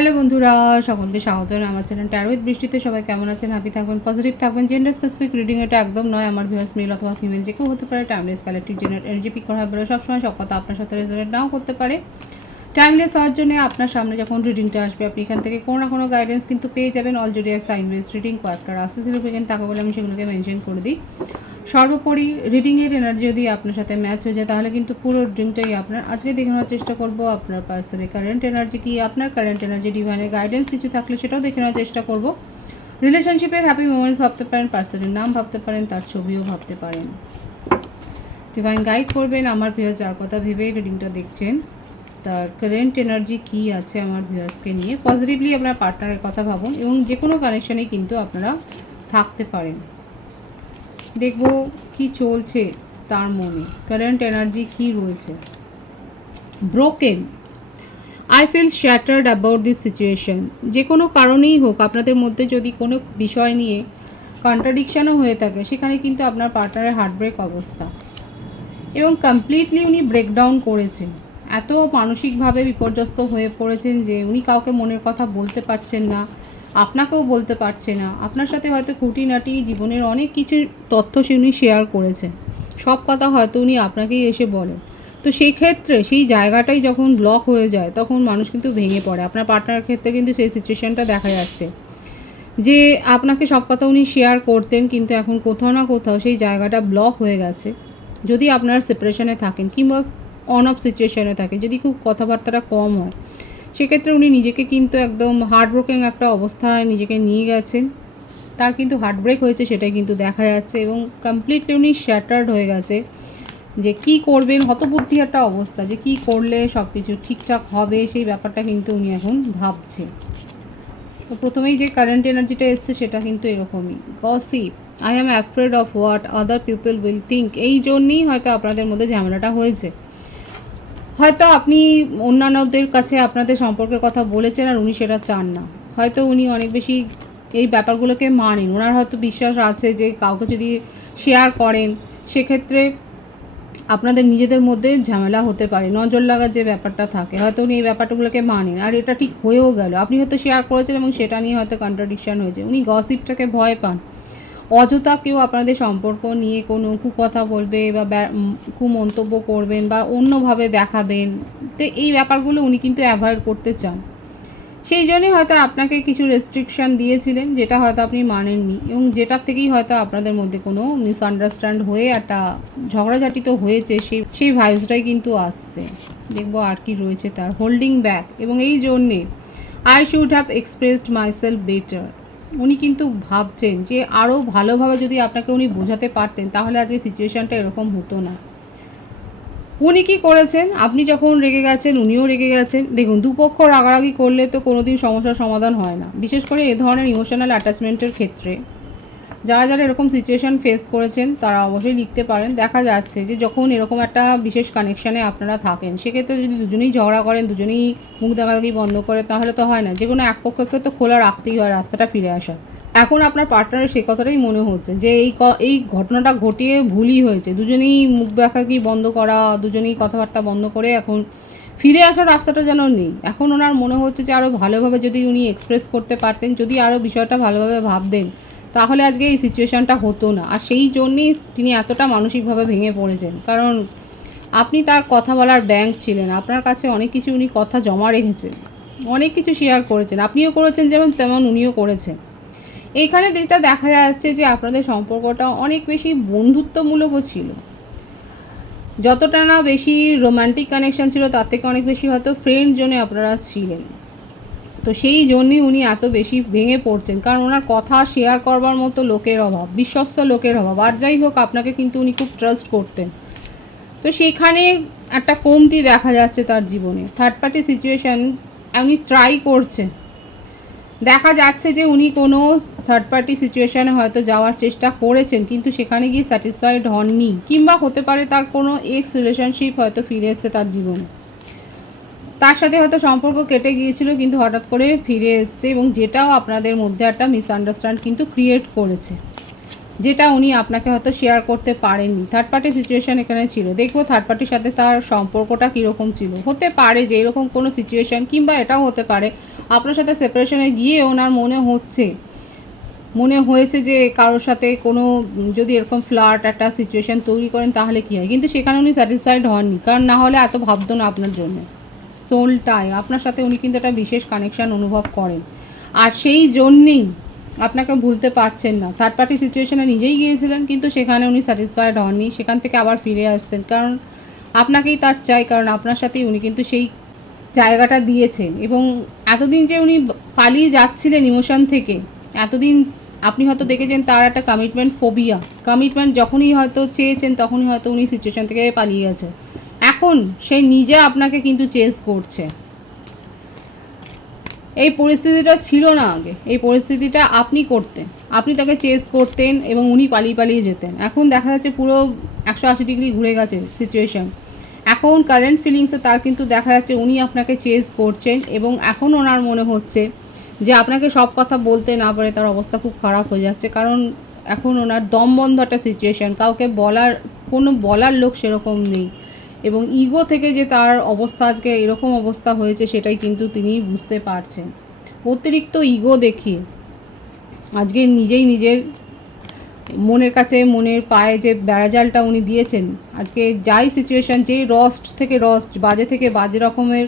Hello বন্ধুরা, সকলকে স্বাগত আমার চ্যানেল ট্যারো উইথ বৃষ্টিতে। সবাই কেমন আছেন? হ্যাপি থাকবেন, পজিটিভ থাকবেন। জেন্ডার স্পেসিফিক রিডিং এটা একদম নয়। আমার ভিউয়ার্স মেল অথবা ফিমেল যে কেউ হতে পারে। Timeless collective generate energy peak করা হবে। সবসময় সব কথা আপনার সাথে রেজোনেট নাও করতে পারে। টাইমলেস হওয়ার জন্য আপনার সামনে যখন রিডিংটা আসবে, আপনি এখান থেকে কোনো না কোনো গাইডেন্স কিন্তু পেয়ে যাবেন। All zodiac sign base reading কয়েকটা রাশি ছিল প্রেজেন্ট, তাকে বলে আমি সেগুলোকে মেনশন করে দিই। সর্বোপরি রিডিংয়ের এনার্জি যদি আপনার সাথে ম্যাচ হয়ে যায়, তাহলে কিন্তু পুরো রিডিংটাই আপনার। আজকে দেখে নেওয়ার চেষ্টা করব আপনার পার্সনের কারেন্ট এনার্জি কি, আপনার কারেন্ট এনার্জি ডিভাইনের গাইডেন্স কিছু থাকলে সেটাও দেখে নেওয়ার চেষ্টা করব। রিলেশনশিপের হ্যাপি মোমেন্টস ভাবতে পারেন, পার্সনের নাম ভাবতে পারেন, তার ছবিও ভাবতে পারেন। ডিভাইন গাইড করবেন আমার ভিউয়ার্স যার কথা ভেবেই রিডিংটা দেখছেন, তার কারেন্ট এনার্জি কি আছে আমার ভিউয়ার্সকে নিয়ে। পজিটিভলি আপনার পার্টনারের কথা ভাবুন এবং যে কোনো কানেকশানেই কিন্তু আপনারা থাকতে পারেন। দেখব কি চলছে তার মনে, কারেন্ট এনার্জি কি রয়েছে। Broken, I feel shattered about this situation. যে কোনো কারণেই হোক, আপনাদের মধ্যে যদি কোনো বিষয় নিয়ে কন্ট্রাডিকশানও হয়ে থাকে, সেখানে কিন্তু আপনার পার্টনারের হার্টব্রেক অবস্থা এবং কমপ্লিটলি উনি ব্রেকডাউন করেছেন। এত মানসিকভাবে বিপর্যস্ত হয়ে পড়েছেন যে উনি কাউকে মনের কথা বলতে পারছেন না, আপনাকেও বলতে পারছে না। আপনার সাথে হয়তো খুঁটিনাটি জীবনের অনেক কিছু তথ্য সে উনি শেয়ার করেছেন, সব কথা হয়তো উনি আপনাকেই এসে বলেন। তো সেই ক্ষেত্রে সেই জায়গাটাই যখন ব্লক হয়ে যায়, তখন মানুষ কিন্তু ভেঙে পড়ে। আপনার পার্টনারের ক্ষেত্রে কিন্তু সেই সিচুয়েশানটা দেখা যাচ্ছে যে আপনাকে সব কথা উনি শেয়ার করতেন, কিন্তু এখন কোথাও না কোথাও সেই জায়গাটা ব্লক হয়ে গেছে। যদি আপনার সেপারেশনে থাকেন কিংবা অন অফ সিচুয়েশনে থাকেন, যদি খুব কথাবার্তাটা কম হয়, সেক্ষেত্রে উনি নিজেকে কিন্তু একদম হার্টব্রোকেন একটা অবস্থায় নিজেকে নিয়ে গেছেন। তার কিন্তু হার্টব্রেক হয়েছে, সেটাই কিন্তু দেখা যাচ্ছে এবং কমপ্লিটলি উনি শ্যাটার্ড হয়ে গেছে যে কি করবেন। হতবুদ্ধি একটা অবস্থা যে কি করলে সব কিছু ঠিকঠাক হবে, সেই ব্যাপারটা কিন্তু উনি এখন ভাবছেন। তো প্রথমেই যে কারেন্ট এনার্জিটা এসছে সেটা কিন্তু এরকমই। Gossip, I am afraid of what other people will think. এই জন্যই হয়তো আপনাদের মধ্যে ঝামেলাটা হয়েছে। হয়তো আপনি অন্যান্যদের কাছে আপনাদের সম্পর্কের কথা বলেছেন আর উনি সেটা চান না। হয়তো উনি অনেক বেশি এই ব্যাপারগুলোকে মানেন। ওনার হয়তো বিশ্বাস আছে যে কাউকে যদি শেয়ার করেন, সেক্ষেত্রে আপনাদের নিজেদের মধ্যে ঝামেলা হতে পারে, নজর লাগার যে ব্যাপারটা থাকে, হয়তো উনি এই ব্যাপারগুলোকে মানেন আর এটা ঠিক হয়েও গেল। আপনি হয়তো শেয়ার করেছেন এবং সেটা নিয়ে হয়তো কন্ট্রাডিকশান হয়েছে। উনি গসিপটাকে ভয় পান। অযথা কেউ আপনাদের সম্পর্ক নিয়ে কোনো কুকথা বলবে বা কুমন্তব্য করবেন বা অন্যভাবে দেখাবেন, তো এই ব্যাপারগুলো উনি কিন্তু অ্যাভয়েড করতে চান। সেই জন্যই হয়তো আপনাকে কিছু রেস্ট্রিকশান দিয়েছিলেন, যেটা হয়তো আপনি মানেননি এবং যেটার থেকেই হয়তো আপনাদের মধ্যে কোনো মিসআন্ডারস্ট্যান্ড হয়ে একটা ঝগড়াঝাটি তো হয়েছে, সেই ভাইবসটাই কিন্তু আসছে। দেখবো আর কি রয়েছে তার। হোল্ডিং ব্যাক, এবং এই জন্যে I should have expressed myself better. উনি কিন্তু ভাবছেন যে আরও ভালোভাবে যদি আপনাকে উনি বোঝাতে পারতেন, তাহলে আজকে সিচুয়েশানটা এরকম হতো না। উনি কী করেছেন, আপনি যখন রেগে গেছেন উনিও রেগে গেছেন। দেখুন, দুপক্ষ রাগারাগি করলে তো কোনো দিন সমস্যার সমাধান হয় না, বিশেষ করে এ ধরনের ইমোশনাল অ্যাটাচমেন্টের ক্ষেত্রে। যারা যারা এরকম সিচুয়েশান ফেস করেছেন তারা অবশ্যই লিখতে পারেন। দেখা যাচ্ছে যে যখন এরকম একটা বিশেষ কানেকশানে আপনারা থাকেন, সেক্ষেত্রে যদি দুজনেই ঝগড়া করেন, দুজনেই মুখ দেখাদেখি বন্ধ করে, তাহলে তো হয় না। যে কোনো এক পক্ষকে তো খোলা রাখতেই হয় রাস্তাটা ফিরে আসার। এখন আপনার পার্টনারের সে কথাটাই মনে হচ্ছে যে এই ঘটনাটা ঘটিয়ে ভুলই হয়েছে। দুজনেই মুখ দেখাকি বন্ধ করা, দুজনেই কথাবার্তা বন্ধ করে এখন ফিরে আসার রাস্তাটা যেন নেই। এখন ওনার মনে হচ্ছে যে আরও ভালোভাবে যদি উনি এক্সপ্রেস করতে পারতেন, যদি আরও বিষয়টা ভালোভাবে ভাবতেন, তাহলে আজকে এই সিচুয়েশানটা হতো না। আর সেই জন্যেই তিনি এতটা মানসিকভাবে ভেঙে পড়েছেন, কারণ আপনি তার কথা বলার ব্যাংক ছিলেন। আপনার কাছে অনেক কিছু উনি কথা জমা রেখেছেন, অনেক কিছু শেয়ার করেছেন, আপনিও করেছেন যেমন তেমন উনিও করেছেন। এইখানে যেটা দেখা যাচ্ছে যে আপনাদের সম্পর্কটা অনেক বেশি বন্ধুত্বমূলকও ছিল। যতটা না বেশি রোম্যান্টিক কানেকশান ছিল, তার থেকে অনেক বেশি হয়তো ফ্রেন্ড জোনে আপনারা ছিলেন। তো সেই জন্যই উনি এত বেশি ভেঙে পড়ছেন, কারণ ওনার কথা শেয়ার করবার মতো লোকের অভাব, বিশ্বস্ত লোকের অভাব। আর যাই হোক, আপনাকে কিন্তু উনি খুব ট্রাস্ট করতেন। তো সেখানে একটা কমতি দেখা যাচ্ছে তার জীবনে। থার্ড পার্টি সিচুয়েশান উনি ট্রাই করছেন। দেখা যাচ্ছে যে উনি কোনো থার্ড পার্টি সিচুয়েশানে হয়তো যাওয়ার চেষ্টা করেছেন, কিন্তু সেখানে গিয়ে স্যাটিসফাইড হননি, কিংবা হতে পারে তার কোনো এক্স রিলেশনশিপ হয়তো ফিরে এসছে তার জীবনে। তার সাথে হয়তো সম্পর্ক কেটে গিয়েছিল, কিন্তু হঠাৎ করে ফিরে এসছে এবং যেটাও আপনাদের মধ্যে একটা মিসআন্ডারস্ট্যান্ড কিন্তু ক্রিয়েট করেছে। যেটা উনি আপনাকে হয়তো শেয়ার করতে পারেননি। থার্ড পার্টি সিচুয়েশান এখানে ছিল। দেখবো থার্ড পার্টির সাথে তার সম্পর্কটা কীরকম ছিল। হতে পারে যে এরকম কোনো সিচুয়েশান, কিংবা এটাও হতে পারে আপনার সাথে সেপারেশনে গিয়ে ওনার মনে হয়েছে যে কারোর সাথে কোনো যদি এরকম ফ্লার্ট একটা সিচুয়েশান তৈরি করেন তাহলে কী হয়, কিন্তু সেখানে উনি স্যাটিসফাইড হননি, কারণ না হলে এত ভাবতো না আপনার জন্য। সোলটায় আপনার সাথে উনি কিন্তু একটা বিশেষ কানেকশান অনুভব করেন, আর সেই জন্যেই আপনাকে ভুলতে পারছেন না। থার্ড পার্টি সিচুয়েশানে নিজেই গিয়েছিলেন, কিন্তু সেখানে উনি স্যাটিসফাইড হননি, সেখান থেকে আবার ফিরে আসছেন, কারণ আপনাকেই তার চাই, কারণ আপনার সাথেই উনি কিন্তু সেই জায়গাটা দিয়েছেন। এবং এতদিন যে উনি পালিয়ে যাচ্ছিলেন ইমোশন থেকে, এতদিন আপনি হয়তো দেখেছেন তার একটা কমিটমেন্ট ফোবিয়া, কমিটমেন্ট যখনই হয়তো চেয়েছেন তখনই হয়তো উনি সিচুয়েশান থেকে পালিয়ে গেছে। এখন সে নিজে আপনাকে কিন্তু চেস করছে। এই পরিস্থিতিটা ছিল না আগে, এই পরিস্থিতিটা আপনি করতেন, আপনি তাকে চেস করতেন এবং উনি পালিয়ে যেতেন। এখন দেখা যাচ্ছে পুরো 180 ডিগ্রি ঘুরে গেছে সিচুয়েশান। এখন কারেন্ট ফিলিংসে তার কিন্তু দেখা যাচ্ছে উনি আপনাকে চেস করছেন, এবং এখন ওনার মনে হচ্ছে যে আপনাকে সব কথা বলতে না পারে তার অবস্থা খুব খারাপ হয়ে যাচ্ছে, কারণ এখন ওনার দম বন্ধ একটা সিচুয়েশান, কাউকে বলার লোক সেরকম নেই, এবং ইগো থেকে যে তার অবস্থা আজকে এরকম অবস্থা হয়েছে সেটাই কিন্তু তিনি বুঝতে পারছেন। অতিরিক্ত ইগো দেখিয়ে আজকে নিজের মনের কাছে, মনের পায়ে যে বেড়াজালটা উনি দিয়েছেন, আজকে যাই সিচুয়েশান, যেই রস্ট থেকে রস্ট, বাজে থেকে বাজে রকমের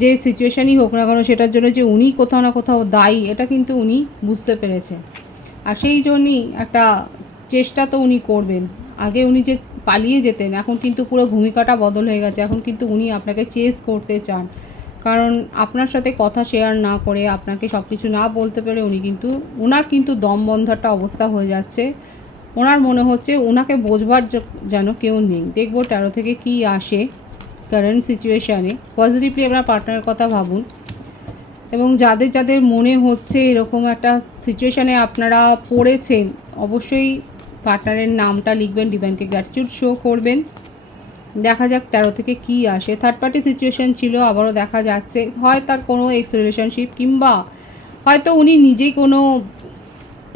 যে সিচুয়েশানই হোক না কেন, সেটার জন্য যে উনি কোথাও না কোথাও দায়ী, এটা কিন্তু উনি বুঝতে পেরেছে। আর সেই জন্যই একটা চেষ্টা তো উনি করবেন। আগে উনি যে পালিয়ে যেতেন, এখন কিন্তু পুরো ভূমিকাটা বদল হয়ে গেছে। এখন কিন্তু উনি আপনাকে চেস করতে চান, কারণ আপনার সাথে কথা শেয়ার না করে, আপনাকে সব কিছু না বলতে পেরে ওনার কিন্তু দম বন্ধ একটা অবস্থা হয়ে যাচ্ছে। ওনার মনে হচ্ছে ওনাকে বোঝবার যেন কেউ নেই। দেখবো 13 থেকে কি আসে কারেন্ট সিচুয়েশানে। পজিটিভলি আপনার পার্টনারের কথা ভাবুন, এবং যাদের মনে হচ্ছে এরকম একটা সিচুয়েশানে আপনারা পড়েছেন, অবশ্যই পার্টনারের নামটা লিখবেন, ডিভাইনকে গ্র্যাটিটিউড শো করবেন। দেখা যাক 13 থেকে কি আসে। থার্ড পার্টি সিচুয়েশান ছিল, আবারও দেখা যাচ্ছে হয় তার কোনো এক্স রিলেশনশিপ, কিংবা হয়তো উনি নিজেই কোনো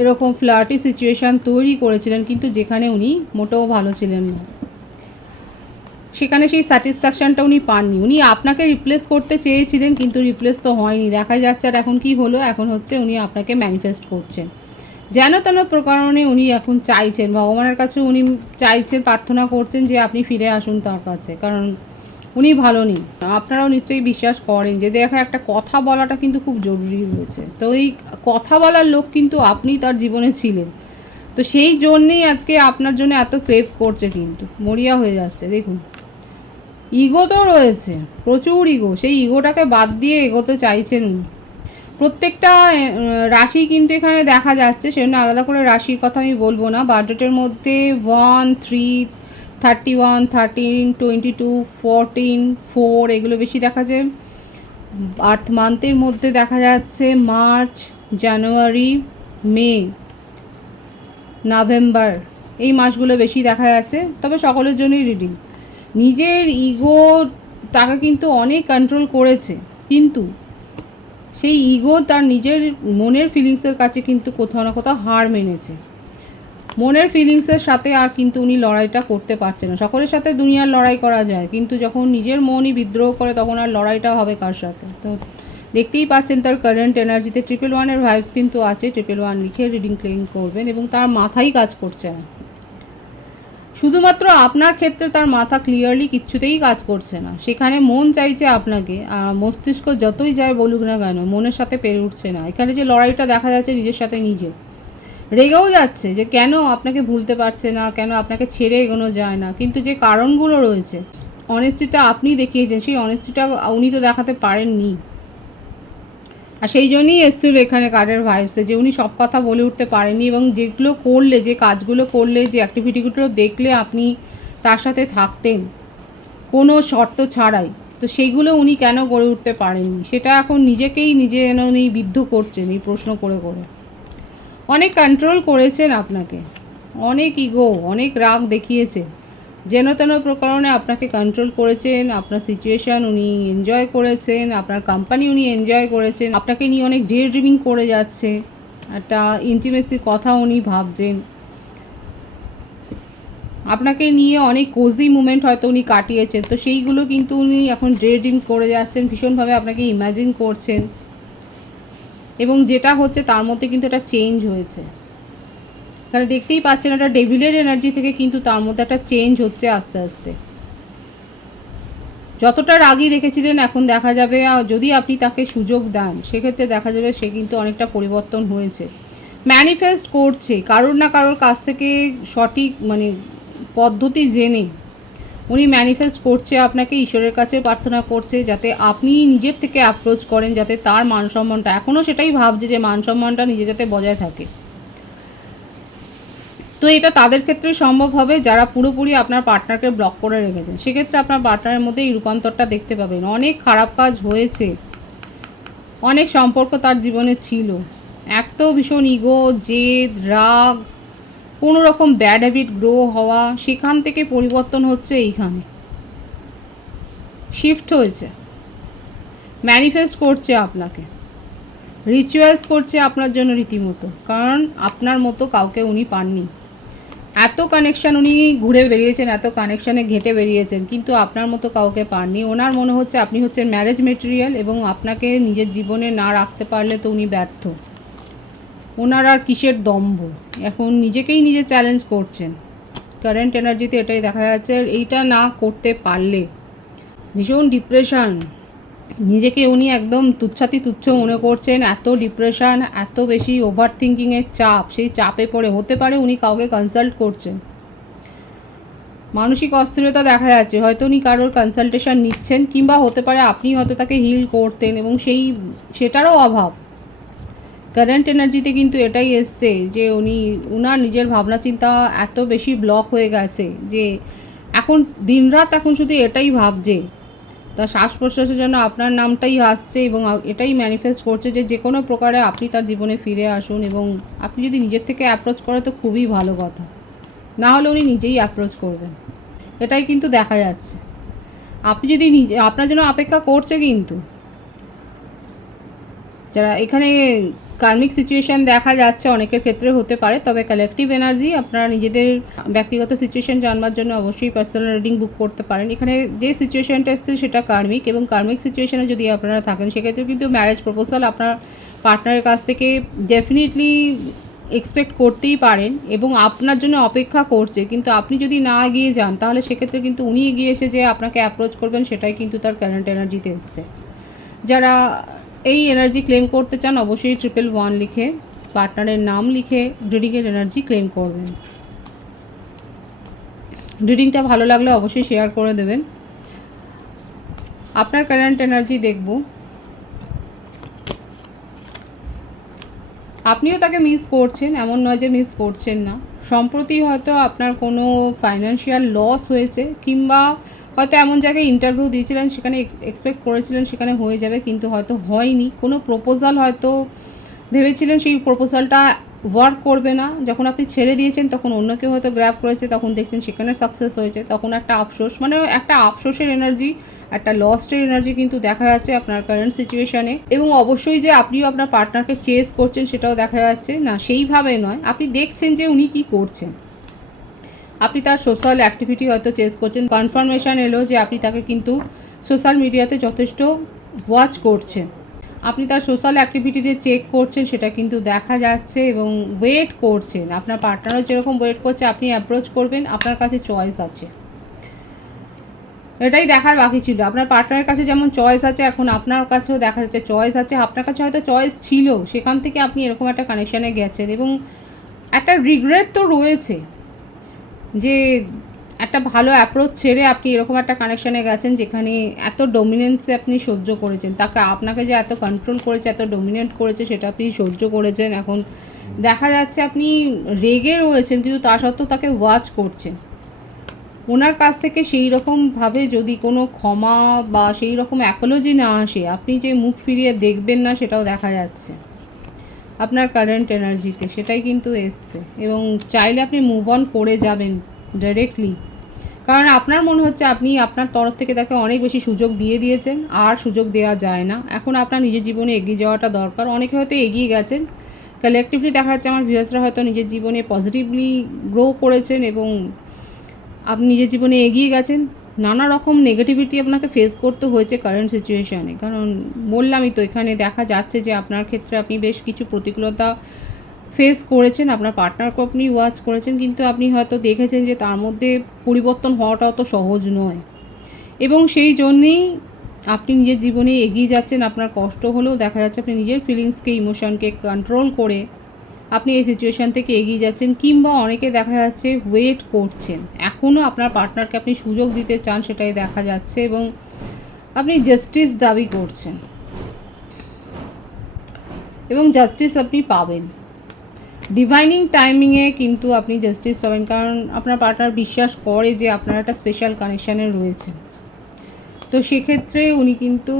এরকম ফ্লার্টি সিচুয়েশান তৈরি করেছিলেন, কিন্তু যেখানে উনি মোটেও ভালো ছিলেন না, সেখানে সেই স্যাটিসফ্যাকশানটা উনি পাননি। উনি আপনাকে রিপ্লেস করতে চেয়েছিলেন, কিন্তু রিপ্লেস তো হয়নি, দেখা যাচ্ছে। আর এখন কি হলো, এখন হচ্ছে উনি আপনাকে ম্যানিফেস্ট করছেন, যেন তেন প্রকারণে উনি এখন চাইছেন, ভগবানের কাছে উনি চাইছেন, প্রার্থনা করছেন যে আপনি ফিরে আসুন তার কাছে, কারণ উনি ভালো নেই। আপনারাও নিশ্চয়ই বিশ্বাস করেন যে দেখা একটা কথা বলাটা কিন্তু খুব জরুরি রয়েছে, তো এই কথা বলার লোক কিন্তু আপনি তার জীবনে ছিলেন, তো সেই জন্যেই আজকে আপনার জন্য এত ক্রেভ করছে, কিন্তু মরিয়া হয়ে যাচ্ছে। দেখুন, ইগো তো রয়েছে, প্রচুর ইগো, সেই ইগোটাকে বাদ দিয়ে এগোতে চাইছেন উনি। প্রত্যেকটা রাশি কিন্তু এখানে দেখা যাচ্ছে, সেজন্য আলাদা করে রাশির কথা আমি বলবো না। বার্থডেটের মধ্যে 1, 3, 31, 13, 22, 14, 4 এগুলো বেশি দেখা যায়। আর্থ মান্থের মধ্যে দেখা যাচ্ছে মার্চ, জানুয়ারি, মে, নভেম্বর, এই মাসগুলো বেশি দেখা যাচ্ছে। তবে সকলের জন্যই রিডিং। নিজের ইগো তাকে কিন্তু অনেক কন্ট্রোল করেছে, কিন্তু সেই ইগো তার নিজের মনের ফিলিংসের কাছে কিন্তু কোথাও না কোথাও হার মেনেছে। মনের ফিলিংসের সাথে আর কিন্তু উনি লড়াইটা করতে পারছেন না। সকলের সাথে দুনিয়ার লড়াই করা যায়, কিন্তু যখন নিজের মনই বিদ্রোহ করে তখন আর লড়াইটা হবে কার সাথে। তো দেখতেই পাচ্ছেন তার কারেন্ট এনার্জিতে 111-এর ভাইবস কিন্তু আছে। 111 লিখে রিডিং ক্লেম করবেন, এবং তার মাথাই কাজ করছে না। শুধুমাত্র আপনার ক্ষেত্রে তার মাথা ক্লিয়ারলি কিচ্ছুতেই কাজ করছে না, সেখানে মন চাইছে আপনাকে, আর মস্তিষ্ক যতই যায় বলুক না কেন মনের সাথে পেরে উঠছে না। এখানে যে লড়াইটা দেখা যাচ্ছে নিজের সাথে নিজে, রেগেও যাচ্ছে যে কেন আপনাকে ভুলতে পারছে না, কেন আপনাকে ছেড়ে এগোনো যায় না, কিন্তু যে কারণগুলো রয়েছে, অনেস্টিটা আপনি দেখিয়েছেন, সেই অনেস্টিটা উনি তো দেখাতে পারেননি। আর সেই জন্যই এসেছিল এখানে কার্ডের ভাইবসে, যে উনি সব কথা বলে উঠতে পারেননি, এবং যেগুলো করলে, যে কাজগুলো করলে, যে অ্যাক্টিভিটিগুলো দেখলে আপনি তার সাথে থাকতেন কোনো শর্ত ছাড়াই, তো সেইগুলো উনি কেন গড়ে উঠতে পারেননি, সেটা এখন নিজেকেই যেন উনি বিদ্ধ করছেন এই প্রশ্ন করে করে। অনেক কন্ট্রোল করেছেন আপনাকে, অনেক ইগো, অনেক রাগ দেখিয়েছে, যেন তেন প্রকারণে আপনাকে কন্ট্রোল করেছেন। আপনার সিচুয়েশান উনি এনজয় করেছেন, আপনার কোম্পানি উনি এনজয় করেছেন, আপনাকে নিয়ে অনেক ডে ড্রিমিং করে যাচ্ছে, একটা ইন্টিমেসির কথা উনি ভাবছেন। আপনাকে নিয়ে অনেক কোজি মুমেন্ট হয়তো উনি কাটিয়েছেন, তো সেইগুলো কিন্তু উনি এখন ড্রেডিং করে যাচ্ছেন, ভীষণভাবে আপনাকে ইমাজিন করছেন, এবং যেটা হচ্ছে তার মধ্যে কিন্তু একটা চেঞ্জ হয়েছে। কারণ দেখতেই পাচ্ছেন একটা ডেভিলের এনার্জি থেকে কিন্তু তার মধ্যে একটা চেঞ্জ হচ্ছে আস্তে আস্তে। যতটা রাগই দেখেছিলেন এখন দেখা যাবে যদি আপনি তাকে সুযোগ দেন সেক্ষেত্রে দেখা যাবে সে কিন্তু অনেকটা পরিবর্তন হয়েছে, ম্যানিফেস্ট করছে কারোর না কারোর কাছ থেকে সঠিক মানে পদ্ধতি জেনে উনি ম্যানিফেস্ট করছে আপনাকে, ঈশ্বরের কাছে প্রার্থনা করছে যাতে আপনি নিজের থেকে অ্যাপ্রোচ করেন, যাতে তার মান সম্মানটা, এখনও সেটাই ভাবছে যে মান সম্মানটা নিজে যাতে বজায় থাকে। তো এটা তাদের ক্ষেত্রে সম্ভব হবে যারা পুরোপুরি আপনার পার্টনারকে ব্লক করে রেখেছেন, সেক্ষেত্রে আপনার পার্টনারের মধ্যে এই রূপান্তরটা দেখতে পাবেন। অনেক খারাপ কাজ হয়েছে, অনেক সম্পর্ক তার জীবনে ছিল, এত ভীষণ ইগো, জেদ, রাগ, কোনো রকম ব্যাড হ্যাবিট গ্রো হওয়া, সেখান থেকে পরিবর্তন হচ্ছে, এইখানে শিফট হয়েছে, ম্যানিফেস্ট করছে আপনাকে, রিচুয়ালস করছে আপনার জন্য রীতিমতো, কারণ আপনার মতো কাউকে উনি পাননি। এত কানেকশান উনি ঘুরে বেরিয়েছেন, এত কানেকশানে ঘেঁটে বেরিয়েছেন, কিন্তু আপনার মতো কাউকে পাননি। ওনার মনে হচ্ছে আপনি হচ্ছেন ম্যারেজ মেটেরিয়াল, এবং আপনাকে নিজের জীবনে না রাখতে পারলে তো উনি ব্যর্থ। ওনার আর কিসের দম্ভ, এখন নিজেকেই নিজে চ্যালেঞ্জ করছেন। কারেন্ট এনার্জিতে এটাই দেখা যাচ্ছে, এইটা না করতে পারলে ভীষণ ডিপ্রেশন, নিজেকে উনি একদম তুচ্ছাতি তুচ্ছ মনে করছেন, এত ডিপ্রেশন, এত বেশি ওভার থিঙ্কিংয়ের চাপ, সেই চাপে পড়ে হতে পারে উনি কাউকে কনসাল্ট করছেন, মানসিক অস্থিরতা দেখা যাচ্ছে, হয়তো উনি কারোর কনসালটেশন নিচ্ছেন, কিংবা হতে পারে আপনি হয়তো তাকে হিল করতেন এবং সেটারও অভাব। কারেন্ট এনার্জিতে কিন্তু এটাই এসছে যে উনার নিজের ভাবনা চিন্তা এত বেশি ব্লক হয়ে গেছে যে এখন দিনরাত এখন শুধু এটাই ভাবছে, তা শ্বাস প্রশ্বাসের জন্য আপনার নামটাই আসছে, এবং এটাই ম্যানিফেস্ট করছে যে যে কোনো প্রকারে আপনি তার জীবনে ফিরে আসুন, এবং আপনি যদি নিজের থেকে অ্যাপ্রোচ করেন তো খুবই ভালো কথা, না হলে উনি নিজেই অ্যাপ্রোচ করবেন, এটাই কিন্তু দেখা যাচ্ছে। আপনি যদি নিজে, আপনার জন্য অপেক্ষা করছে, কিন্তু যারা এখানে কার্মিক সিচুয়েশান দেখা যাচ্ছে অনেকের ক্ষেত্রে হতে পারে, তবে কালেকটিভ এনার্জি আপনারা নিজেদের ব্যক্তিগত সিচুয়েশান জানবার জন্য অবশ্যই পার্সোনাল রিডিং বুক করতে পারেন। এখানে যে সিচুয়েশানটা এসছে সেটা কার্মিক, এবং কার্মিক সিচুয়েশানে যদি আপনারা থাকেন সেক্ষেত্রে কিন্তু ম্যারেজ প্রপোজাল আপনার পার্টনারের কাছ থেকে ডেফিনেটলি এক্সপেক্ট করতেই পারেন, এবং আপনার জন্য অপেক্ষা করছে, কিন্তু আপনি যদি না এগিয়ে যান তাহলে সেক্ষেত্রে কিন্তু উনি এগিয়ে এসে যে আপনাকে অ্যাপ্রোচ করবেন, সেটাই কিন্তু তার কারেন্ট এনার্জিতে এসছে। যারা এই এনার্জি ক্লেম করতে চান অবশ্যই 111 লিখে পার্টনারের নাম লিখে রিডিংয়ের এনার্জি ক্লেম করবেন। রিডিংটা ভালো লাগলে অবশ্যই শেয়ার করে দেবেন। আপনার কারেন্ট এনার্জি দেখব, আপনিও তাকে মিস করছেন, এমন নয় যে মিস করছেন না। সম্প্রতি হয়তো আপনার কোনো ফাইন্যান্সিয়াল লস হয়েছে, কিংবা হয়তো এমন জায়গায় ইন্টারভিউ দিয়েছিলেন, সেখানে এক্সপেক্ট করেছিলেন সেখানে হয়ে যাবে, কিন্তু হয়তো হয়নি। কোনো প্রপোজাল হয়তো ভেবেছিলেন সেই প্রপোজালটা ওয়ার্ক করবে না, যখন আপনি ছেড়ে দিয়েছেন তখন অন্য কেউ হয়তো গ্র্যাব করেছে, তখন দেখছেন সেখানে সাকসেস হয়েছে, তখন একটা আফসোস, মানে একটা আফসোসের এনার্জি, একটা লস্টের এনার্জি কিন্তু দেখা যাচ্ছে আপনার কারেন্ট সিচুয়েশানে। এবং অবশ্যই যে আপনিও আপনার পার্টনারকে চেস করছেন সেটাও দেখা যাচ্ছে না, সেইভাবে নয়, আপনি দেখছেন যে উনি কী করছেন, আপনি তার সোশ্যাল অ্যাক্টিভিটি হয়তো চেস করছেন, কনফার্মেশন এলো যে আপনি তাকে কিন্তু সোশ্যাল মিডিয়াতে যথেষ্ট ওয়াচ করছেন, আপনি তার সোশ্যাল অ্যাক্টিভিটিতে চেক করছেন, সেটা কিন্তু দেখা যাচ্ছে, এবং ওয়েট করছেন, আপনার পার্টনারও যেরকম ওয়েট করছে আপনি অ্যাপ্রোচ করবেন, আপনার কাছে চয়েস আছে, এটাই দেখার বাকি ছিল। আপনার পার্টনারের কাছে যেমন চয়েস আছে, এখন আপনার কাছেও দেখা যাচ্ছে চয়েস আছে, আপনার কাছে হয়তো চয়েস ছিল, সেখান থেকে আপনি এরকম একটা কানেকশানে গেছেন, এবং একটা রিগ্রেট তো রয়েছে যে একটা ভালো অ্যাপ্রোচ ছেড়ে আপনি এরকম একটা কানেকশানে গেছেন যেখানে এত ডমিনেন্সে আপনি সহ্য করেছেন, আপনাকে যে এত কন্ট্রোল করেছে, এত ডমিনেট করেছে, সেটা আপনি সহ্য করেছেন। এখন দেখা যাচ্ছে আপনি রেগে রয়েছেন, কিন্তু তা সত্ত্বেও তাকে ওয়াচ করছেন। ওনার কাছ থেকে সেই রকমভাবে যদি কোনো ক্ষমা বা সেই রকম অ্যাপোলজি না আসে, আপনি যে মুখ ফিরিয়ে দেখবেন না, সেটাও দেখা যাচ্ছে আপনার কারেন্ট এনার্জিতে, সেটাই কিন্তু এসছে। এবং চাইলে আপনি মুভ অন করে যাবেন ডাইরেক্টলি, কারণ আপনার মনে হচ্ছে আপনি আপনার তরফ থেকে তাকে অনেক বেশি সুযোগ দিয়েছেন, আর সুযোগ দেওয়া যায় না। এখন আপনার নিজের জীবনে এগিয়ে যাওয়াটা দরকার। অনেকে হয়তো এগিয়ে গেছেন, কালেকটিভলি দেখা যাচ্ছে আমার ভিউয়ার্সরা হয়তো নিজের জীবনে পজিটিভলি গ্রো করেছেন, এবং আপনি নিজের জীবনে এগিয়ে গেছেন, নানা রকম নেগেটিভিটি আপনাকে ফেস করতে হয়েছে কারেন্ট সিচুয়েশানে, কারণ বললামই তো এখানে দেখা যাচ্ছে যে আপনার ক্ষেত্রে আপনি বেশ কিছু প্রতিকূলতা ফেস করেছেন, আপনার পার্টনারকে আপনি ওয়াচ করেছেন, কিন্তু আপনি হয়তো দেখেছেন যে তার মধ্যে পরিবর্তন হওয়াটা অত সহজ নয়, এবং সেই জন্যেই আপনি নিজের জীবনে এগিয়ে যাচ্ছেন। আপনার কষ্ট হলেও দেখা যাচ্ছে আপনি নিজের ফিলিংসকে, ইমোশনকে কন্ট্রোল করে আপনি এই সিচুয়েশান থেকে এগিয়ে যাচ্ছেন, কিংবা অনেকে দেখা যাচ্ছে ওয়েট করছেন, এখনও আপনার পার্টনারকে আপনি সুযোগ দিতে চান, সেটাই দেখা যাচ্ছে, এবং আপনি জাস্টিস দাবি করছেন এবং জাস্টিস আপনি পাবেন। ডিভাইনিং টাইমিংয়ে কিন্তু আপনি জাস্টিস পাবেন, কারণ আপনার পার্টনার বিশ্বাস করে যে আপনার একটা স্পেশাল কানেকশানে রয়েছে। তো সেক্ষেত্রে উনি কিন্তু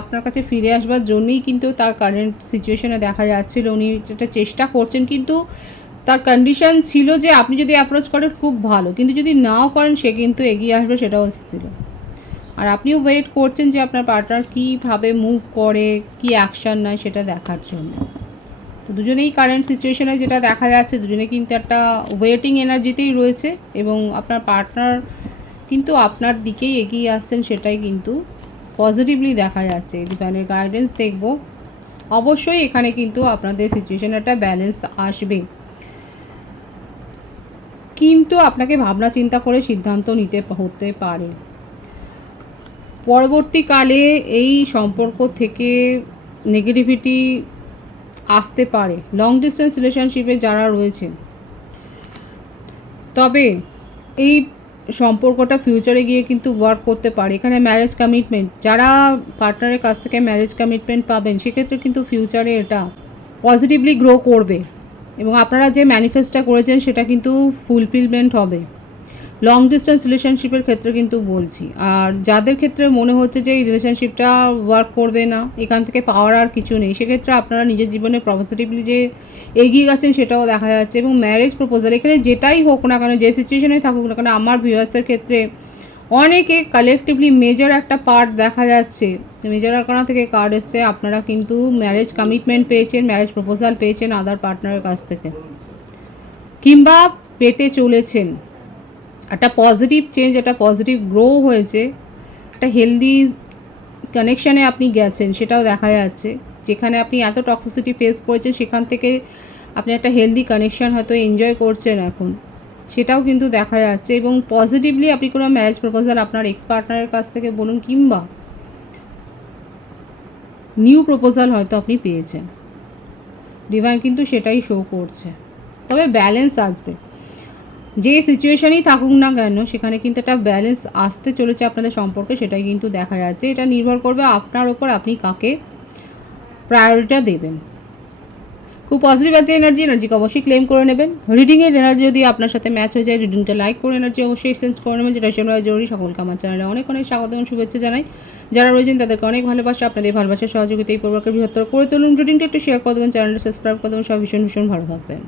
আপনার কাছে ফিরে আসবার জন্যই কিন্তু তার কারেন্ট সিচুয়েশানে দেখা যাচ্ছিল উনি যেটা চেষ্টা করছেন, কিন্তু তার কন্ডিশন ছিল যে আপনি যদি অ্যাপ্রোচ করেন খুব ভালো, কিন্তু যদি নাও করেন সে কিন্তু এগিয়ে আসবে, সেটাও ছিল। আর আপনিও ওয়েট করছেন যে আপনার পার্টনার কীভাবে মুভ করে, কী অ্যাকশান নেয় সেটা দেখার জন্য। তো দুজনেই কারেন্ট সিচুয়েশানে যেটা দেখা যাচ্ছে, দুজনে কিন্তু একটা ওয়েটিং এনার্জিতেই রয়েছে, এবং আপনার পার্টনার কিন্তু আপনার দিকেই এগিয়ে আসছেন, সেটাই কিন্তু পজিটিভলি দেখা যাচ্ছে। ডিভাইনের গাইডেন্স দেখব, অবশ্যই এখানে কিন্তু আপনাদের সিচুয়েশানে একটা ব্যালেন্স আসবে, কিন্তু আপনাকে ভাবনা চিন্তা করে সিদ্ধান্ত নিতে হতে পারে। পরবর্তীকালে এই সম্পর্ক থেকে নেগেটিভিটি আসতে পারে লং ডিস্টেন্স রিলেশনশিপে যারা রয়েছে, তবে এই সম্পর্কটা ফিউচারে গিয়ে কিন্তু ওয়ার্ক করতে পারে। এখানে ম্যারেজ কমিটমেন্ট, যারা পার্টনারের কাছ থেকে ম্যারেজ কমিটমেন্ট পাবেন সেক্ষেত্রে কিন্তু ফিউচারে এটা পজিটিভলি গ্রো করবে, এবং আপনারা যে ম্যানিফেস্টটা করেছেন সেটা কিন্তু ফুলফিলমেন্ট হবে লং ডিস্টেন্স রিলেশনশিপের ক্ষেত্রে কিন্তু বলছি। আর যাদের ক্ষেত্রে মনে হচ্ছে যে এই রিলেশনশিপটা ওয়ার্ক করবে না, এখান থেকে পাওয়ার আর কিছু নেই, সেক্ষেত্রে আপনারা নিজের জীবনে পজিটিভলি যে এগিয়ে গেছেন সেটাও দেখা যাচ্ছে। এবং ম্যারেজ প্রপোজাল, এখানে যেটাই হোক না কেন, যে সিচুয়েশনে থাকুক না কেন, আমার ভিউয়ার্সের ক্ষেত্রে অনেকে কালেকটিভলি মেজর একটা পার্ট দেখা যাচ্ছে, মেজর আরকানা থেকে কার্ড এসছে, আপনারা কিন্তু ম্যারেজ কমিটমেন্ট পেয়েছেন, ম্যারেজ প্রপোজাল পেয়েছেন আদার পার্টনারের কাছ থেকে, কিংবা পেতে চলেছেন। একটা পজিটিভ চেঞ্জ, একটা পজিটিভ গ্রো হয়েছে, একটা হেলদি কানেকশানে আপনি গেছেন, সেটাও দেখা যাচ্ছে। যেখানে আপনি এত টক্সিসিটি ফেস করেছেন সেখান থেকে আপনি একটা হেলদি কানেকশান হয়তো এনজয় করছেন এখন, সেটাও কিন্তু দেখা যাচ্ছে। এবং পজিটিভলি আপনি কোনো ম্যারেজ প্রপোজাল আপনার এক্স পার্টনারের কাছ থেকে বলুন, কিংবা নিউ প্রপোজাল হয়তো আপনি পেয়েছেন, ডিভাইন কিন্তু সেটাই শো করছে। তবে ব্যালেন্স আসবে, যে সিচুয়েশানেই থাকুক না কেন সেখানে কিন্তু একটা ব্যালেন্স আসতে চলেছে আপনাদের সম্পর্কে, সেটাই কিন্তু দেখা যাচ্ছে। এটা নির্ভর করবে আপনার ওপর, আপনি কাকে প্রায়োরিটিটা দেবেন। খুব পজিটিভ আছে এনার্জিকে অবশ্যই ক্লেম করে নেবেন। রিডিংয়ের এনার্জি যদি আপনার সাথে ম্যাচ হয়ে যায়, রিডিংটা লাইক করে এনার্জি অবশ্যই এক্সচেঞ্জ করে নেবেন, যেটা সেটা জরুরি। সকলকে আমার চ্যানেলে অনেক অনেক স্বাগত এবং শুভেচ্ছা জানাই। যারা রয়েছেন তাদেরকে অনেক ভালোবাসা, আপনাদের ভালোবাসার সহযোগিতা এই পরিবারকে বৃহত্তর করে তুলুন। রিডিংটা একটু শেয়ার করে দেবেন, চ্যানেলটা সাবস্ক্রাইব করে দেবেন। সব ভীষণ ভীষণ ভালো থাকবেন।